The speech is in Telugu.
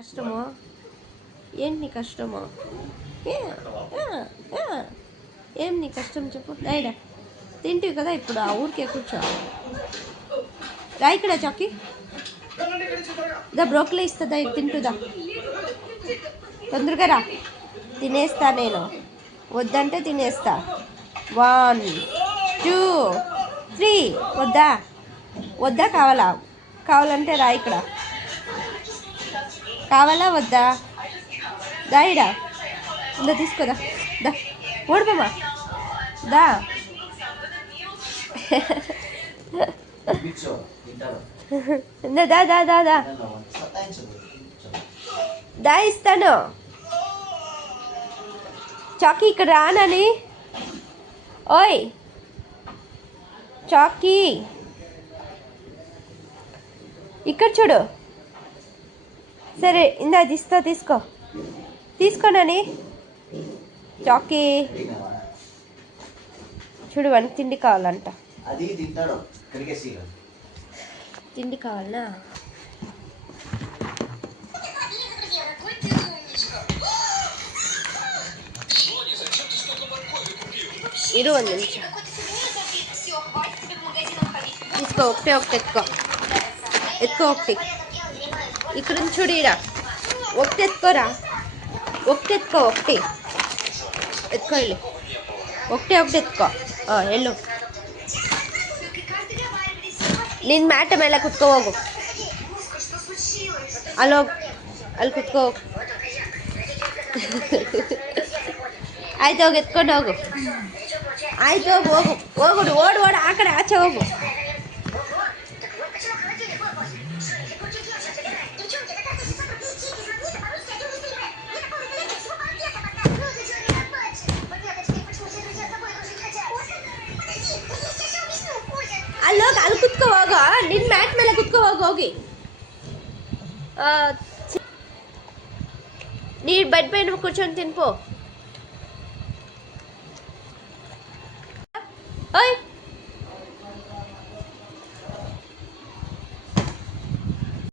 కష్టమో ఏంటి నీ కష్టమో ఏం నీ కష్టం చెప్పు రైడా తింటివి కదా ఇప్పుడు ఆ ఊరికే కూర్చో రా ఇక్కడ చాకి దా బ్రోకలీ ఇస్తుందా తింటుదా తొందరగా రా తినేస్తా నేను వద్దంటే తినేస్తా 1 2 3 వద్దా వద్దా కావాలంటే రా ఇక్కడ కావాలా వద్దా దాయిడా ఇందా తీసుకోదా దా ఓడిపోమా దా దా దా దా దా దా ఇస్తాను చాకీ ఇక్కడ రానని ఓయ్ చాకీ ఇక్కడ చూడు సరే ఇందా ఇస్తా తీసుకోనని చాకీ చూడు వానికి తిండి కావాలంట తిండి కావాలనా ఇరు 1 నిమిషం తీసుకో ఒకటే ఎత్తుకో ఒకటి ఇక్కడ నుంచి చూడు ఈడ ఒకటి ఎత్తుకోరా ఒకటి ఎత్తుకో వెళ్ళు ఒకటే ఎత్తుకో వెళ్ళు ನೀನು ಮ್ಯಾಟ ಮೇಲೆ ಕುತ್ಕೋ ಹೋಗು ಅಲ್ಲಿ ಕುತ್ಕೋ ಹೋಗು ಆಯ್ತು ಹೋಗಿ ಎತ್ಕೊಂಡು ಹೋಗು ಆಯ್ತು ಹೋಗು ಓಡು ಆ ಕಡೆ ಆಚೆ ಹೋಗು ಅಲ್ಲಿ ಕುತ್ಕೋ ಹೋಗು ನಿನ್ನ ಮ್ಯಾಟ್ ಮೇಲೆ ಕುತ್ಕೋ ಹೋಗಿ నీ బెడ్ పైన కూర్చొని తినిపో ఓయ్